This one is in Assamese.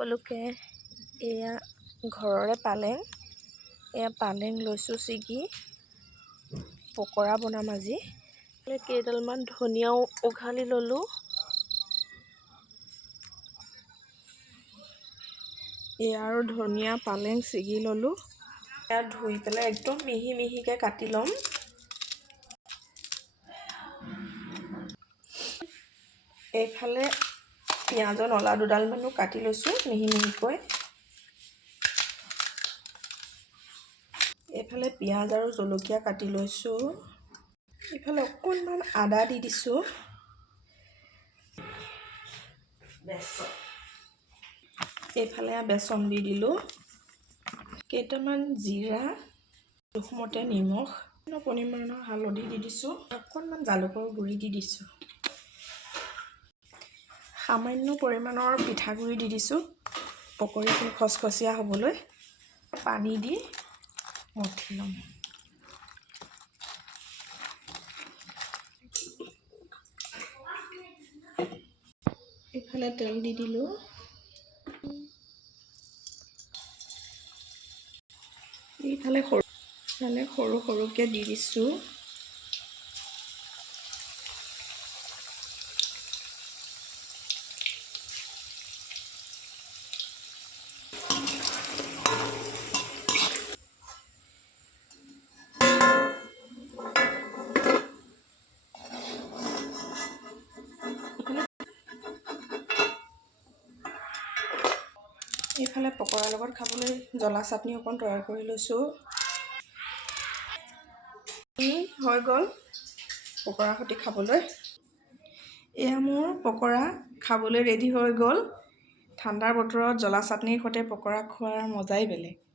সকলোকে এয়া ঘৰৰে পালেং, এয়া পালেং লৈছোঁ ছিগি পকৰা বনাম আজি। কেইডালমান ধনিয়াও উঘালি ল'লোঁ। এয়া আৰু ধনিয়া পালেং ছিগি ল'লোঁ। এয়া ধুই পেলাই একদম মিহি মিহিকৈ কাটি ল'ম। এইফালে পিঁয়াজৰ নলা দুডালমানো কাটি লৈছোঁ মিহি মিহিকৈ। এইফালে পিঁয়াজ আৰু জলকীয়া কাটি লৈছোঁ। এইফালে অকণমান আদা দি দিছোঁ। এইফালে বেচন দি দিলোঁ। কেইটামান জিৰা, জোখমতে নিমখ, পৰিমাণৰ হালধি দি দিছোঁ। অকণমান জালুকৰ গুড়ি দি দিছোঁ। সামান্য পৰিমাণৰ পিঠাগুড়ি দি দিছোঁ পকৰীখিনি খচখচীয়া হ'বলৈ। পানী দি মঠি ল'ম। এইফালে তেল দি দিলোঁ। এইফালে সৰু সৰুকৈ দি দিছোঁ। এইফালে পকৰাৰ লগত খাবলৈ জ্বলা চাটনি অকণ তৈয়াৰ কৰি লৈছোঁ। হৈ গ'ল পকৰা সৈতে খাবলৈ। এয়া মোৰ পকৰা খাবলৈ ৰেডি হৈ গ'ল। ঠাণ্ডাৰ বতৰত জ্বলা চাটনিৰ সৈতে পকৰা খোৱাৰ মজাই বেলেগ।